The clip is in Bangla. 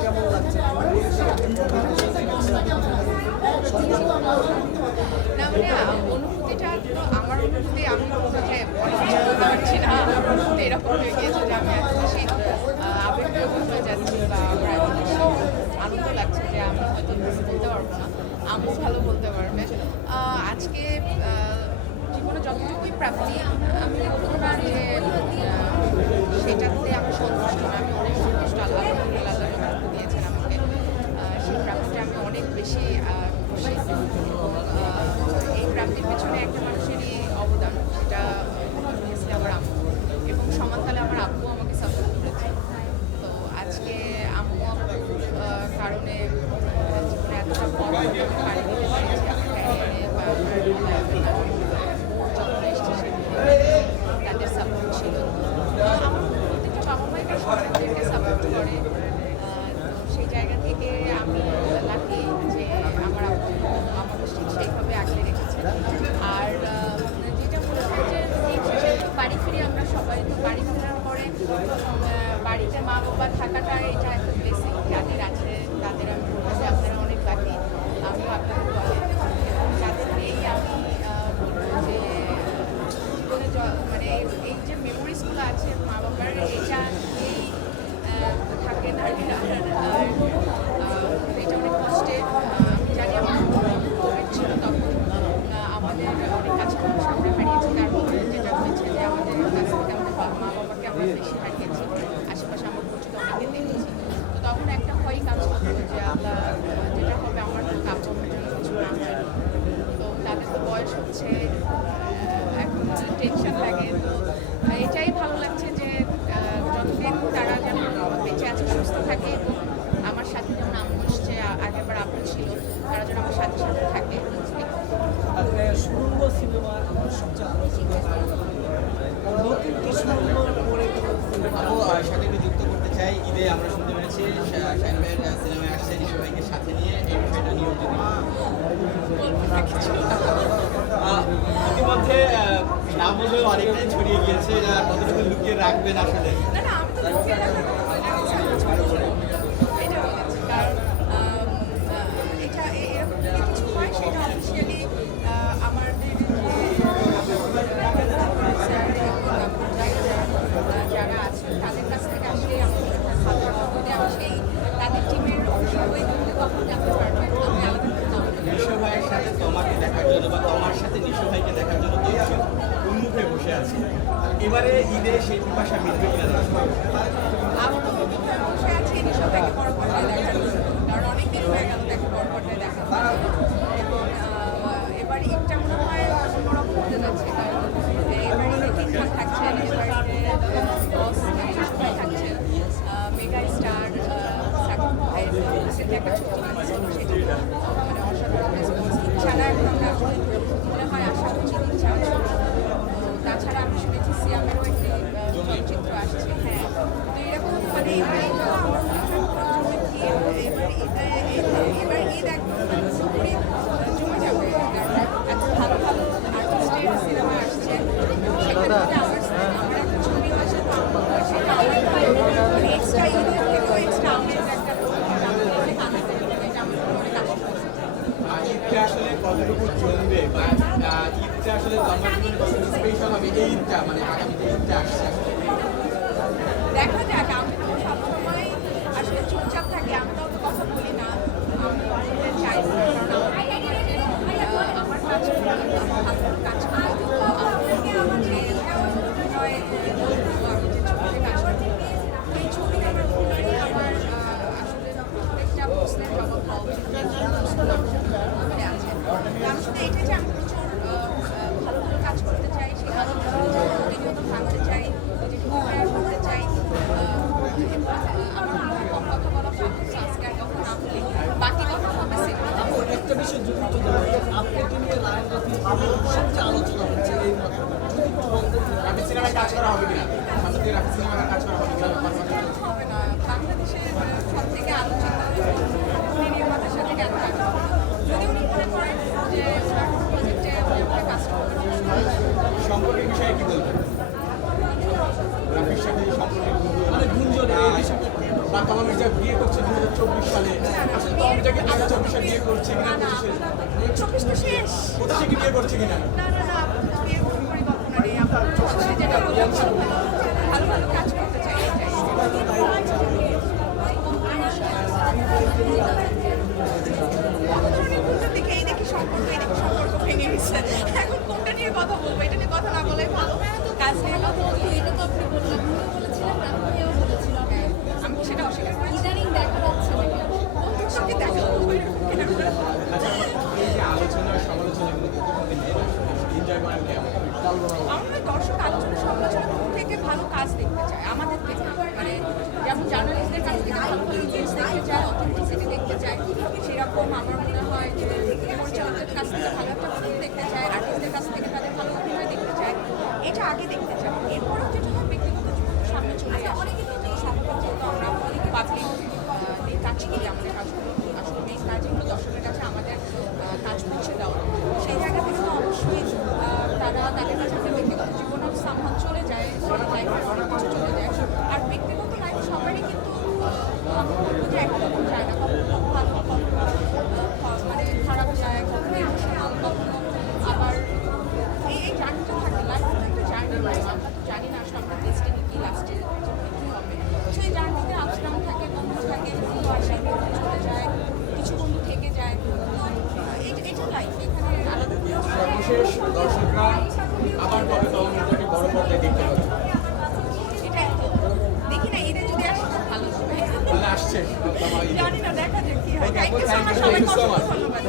কেমন লাগছে? না মানে অনুভূতিটা তো আমার অনুভূতি আমি বলবো যে অনেক কিছু বলতে পারছি না। আমার অনুভূতি এরকম হয়ে গিয়েছে যে আমি এত বেশি আবেগপ্রবণ হয়ে যাচ্ছি বা আমার এত বেশি আনন্দ লাগছে যে আমি হয়তো বলতে পারবো না, আম্মু ভালো বলতে পারবে। আজকে জীবনে যতটুকুই প্রাপ্তি আমি বলবো না যে সেটাতে আমি সন্তুষ্ট না, আমি অনেক সন্তুষ্ট। আলহামদুলিল্লাহ আল্লাহ যতটুকু দিয়েছেন আমাকে সেই প্রাপ্তিটা আমি অনেক বেশি খুশি। এই প্রাপ্তির পেছনে একটা মানুষেরই অবদান, সেটা অবভিয়াসলি আমার আম্মু, এবং সমানতালে আমার আব্বু আমাকে সাপোর্ট করেছে। তো আজকে আম্মু কারণে জীবনে এতটা বড় পাড়ি দিতে পেরেছি বা যখন এসছে তাদের সাপোর্ট ছিল। আমার প্রত্যেকটা বাবা মাই তার সন্তানদেরকে সাপোর্ট করে। সেই জায়গা থেকে আমি লাকি যে আমার আব্বু আমাকে সেইভাবে আগলে রেখেছে। আর যেটা মনে হয় যে বাড়ি ফিরে আমরা সবাই তো বাড়ি ফেরার পরে বাড়িতে মা বাবা থাকাটা এটা একটা ব্লেসিং। যাদের আছে তাদের আমি বলবো যে আপনারা অনেক লাকি, আমিও আপনাদের বলে তাদের নিয়েই আমি বলবো যে জীবনে মানে এই যে মেমোরিজগুলো আছে মা বাবার, এটা এই থাকে না। এটা অনেক কষ্টের। আমি জানি আমার কোভিড ছিল তখন আমাদের অনেক কাছাকাছি আমরা হারিয়েছি। তারপর যেটা হয়েছে যে আমাদের কাছ থেকে আমাদের মা বাবাকে আমরা বেশি হারিয়েছি, আশেপাশে আমার পরিচিত অনেকে দেখেছি। তো তখন একটা ভয়ই কাজ করতো যে আমরা যেটা হবে আমার কাপড় জন্য কিছু না হয়। তো তাদের তো বয়স হচ্ছে, এখন টেনশন লাগে। তো এটাই ভালো লাগছে যে যতদিন তারা যেন বেঁচে আছে, সুস্থ থাকে, এবং আমার সাথে যেমন আম্মু এসছে, আগেরবার আব্বু ছিল, তারা যেন আমার সাথে সাথে থাকে। সুরঙ্গ সিনেমা আমার সবচেয়ে আলোচিত নতুন কি সুরঙ্গ পরে আপু সাথে একটু যুক্ত করতে চাই, ঈদে আমরা শুনতে পেরেছি শাহিন ভাইয়ের সিনেমায় আসছে নিশু ভাইকে সাথে নিয়ে, এই বিষয়টা নিয়েও যদি ইতিমধ্যে না বললেও অনেকটাই ছড়িয়ে গিয়েছে, কতটুকু লুকিয়ে রাখবেন আসলে? না না, আমি তো লুকিয়ে রাখার কথা বলে গেছি, এটা বলেছি। কারণ এটা এরকম যদি কিছু হয় সেটা অফিসিয়ালি আমাদের যারা আছেন তাদের কাছ থেকে আসলে আমি ভালো আমি সেই তাদের টিমের অংশ হয়ে থাকলে তখন জানতে পারবো। আমি আলাদা করে জানবো না। নিশু ভাইয়ের সাথে তোমাকে দেখার জন্য বা তোমার সাথে নিশু ভাইকে দেখার জন্য দর্শক উন্মুখে বসে আছে। এবারে ঈদে সেই পিপাসা মিটবে কিনা জানা আমি তো বসে আছি নিশো ভাইকে বড় পর্দায় দেখার জন্য, কারণ অনেকদিন হয়ে গেল তাকে বড় পর্দায় দেখা। এবং এবার ঈদটা মনে হয় অন্যরকম হতে যাচ্ছে, কারণ এবার ঈদে ঠিকঠাক থাকছে, বস সবাই থাকছে, মেগা স্টার সাকিব ভাইয়ের রিসেন্টলি একটা ছবি ছিল, সেটা মানে অসাধারণ রেসপন্স। ছাড়া এখন আমরা মনে হয় আশা করছি ছাড়া। তাছাড়া আমি শুনেছি সিয়ামেরও একটি চলচ্চিত্র আসছে। হ্যাঁ, তো এরকম মানে এবারই তো আমার এবার ঈদ একদম পুরোপুরি জমে যাবে, কারণ এত ভালো ভালো আর্টিস্টের সিনেমা আসছে। সেখানে আমার একটা ছবি আসে, তো সেটা অনেক মানে এক্সট্রা ঈদের থেকেও এক্সট্রা আমেজ একটা এটা আমার অনেক আশা করছি। ঈদটা আসলে কতটুকু চলবে বা ঈদটা আসলে তোমার জীবনে কতটুকু স্পেশাল হবে, এই ঈদটা মানে আগামী যে ঈদটা আসছে দেখা যাক। আমি তো সবসময় আসলে চুপচাপ থাকি, আমি তো অত কথা বলি না, আমি বলতে চাই না, কারণ আমার কাজ কাজ করি। আমার যে অভিনয় আমি যে ছবিতে কাজ করি, এই ছবি আমার অভিনয় আমার আসলে প্রত্যেকটা প্রশ্নের জবাব পাওয়া উচিত আছে। আমি শুধু এটাই যে আমি প্রচুর ভালো ভালো কাজ করতে চাই, সেই কাজগুলো প্রতিনিয়ত ভাঙতে চাই, নিজেকে প্রিপেয়ার করতে চাই। আমার কম কথা বলা সংস্কার কথা না বলি, বাকি কথা হবে সিনেমা। একটা বিষয় যুক্ত আপনাকে নিয়ে রায়ন রাফি সবচেয়ে আলোচনা হচ্ছে এই রাফি সিনেমায় কাজ করা হবে কিনা, সামনে থেকে রাফি সিনেমায় কাজ করা হবে কিনা? হবে না, বাংলাদেশের সব থেকে আলোচিত নির্মাতার সাথে কেন কাজ করবো? যদি উনি মনে করেন যে ওনার প্রজেক্টে আমরা কাজ করবো, সম্পর্কের বিষয়ে কি বলবেন? রাফির সাথে সম্পর্কের মানে গুঞ্জন এই বিষয়টা বা তমা মির্জা বিয়ে করছে 2024 সালে আসলে তমাটাকে আগে 24 সালে বিয়ে করছে কিনা না, 24 তো শেষ। কোথা থেকে বিয়ে করছে কিনা না, বিয়ের কোনো পরিকল্পনা নেই। আমরা হচ্ছে যেটা বললাম, ভালো ভালো কাজ করতে চাই, এটাই। কোনটা দেখি সম্পর্ক ভেঙে গেছে। এখন কোনটা নিয়ে কথা বলবো? এটা নিয়ে কথা না বলাই ভালো। কাজ নিয়ে কথা বলবো। এটা তো আপনি বললেন, আমিও বলেছিলাম, রাহুলও বলেছিল। আমি কি সেটা অস্বীকার করেছি? ইদানিং দেখা যাচ্ছে নাকি? তোকে দেখা আচ্ছা এই যে আলোচনা সমালোচনাগুলো এনজয় করেন কেমন আমরা দর্শক আলোচনা সমালোচনা থেকে ভালো কাজ দেখতে চাই আমাদের থেকে, মানে যেমন জার্নালিস্টদের কাছ থেকে ভালো ইন্টেন্স দেখতে চাই, অথেন্টিসিটি দেখতে চাই, সেরকম আমার মনে হয় যে পরিচালকদের কাছ থেকে ভালো একটা ফিল্ম দেখতে চাই, আর্টিস্টদের কাছ থেকে তাদের ভালো অভিনয় দেখতে চাই, এটা আগে দেখতে চাই। এরপরেও যেটা হয় ব্যক্তিগত জীবন তো সামনে চলে আসে। অনেকে তো সম্পর্ক যেহেতু আমরা অনেকে পাবলিক কাজ করি, আমাদের কাজগুলো আসলে মেইন কাজই হলো দর্শকের কাছে আমাদের কাজ পৌঁছে দেওয়া। সেই জায়গা থেকে তো অবশ্যই তারা তাদের কাছে একটা ব্যক্তিগত জীবনের সামান চলে যায়, লাইফে অনেক কিছু চলে যায়। আর ব্যক্তিগত লাইফ সবারই কিন্তু যে একরকম যায় না, কখনো ভালো কখনো মানে খারাপ যায়, কখনো ইমোশনাল, কখনো আবার এই জার্নিটা থাকে। লাইফ তো একটা জার্নি, আমরা তো জানি না আসলে আমরা ডেস্টিনি কি লাস্টে কী হবে। সেই জার্নিতে আপস ডাউন থাকে, বন্ধু থাকে, বন্ধু আসে, বন্ধু চলে যায়, কিছু বন্ধু থেকে যায়। এটা লাইফ, এখানে আলাদা সর্বশেষ দর্শকরা আবার কবে তমা মির্জাকে বড় পর্দায় দেখতে পাবে এটাই তো দেখি না, ঈদে যদি আসে খুব ভালো হবে। তাহলে আসছে তমা ঈদে। জানি না, দেখা যাক কি হয়। Okay, thank you so thank much, you so সবাইকে much. অসংখ্য ধন্যবাদ।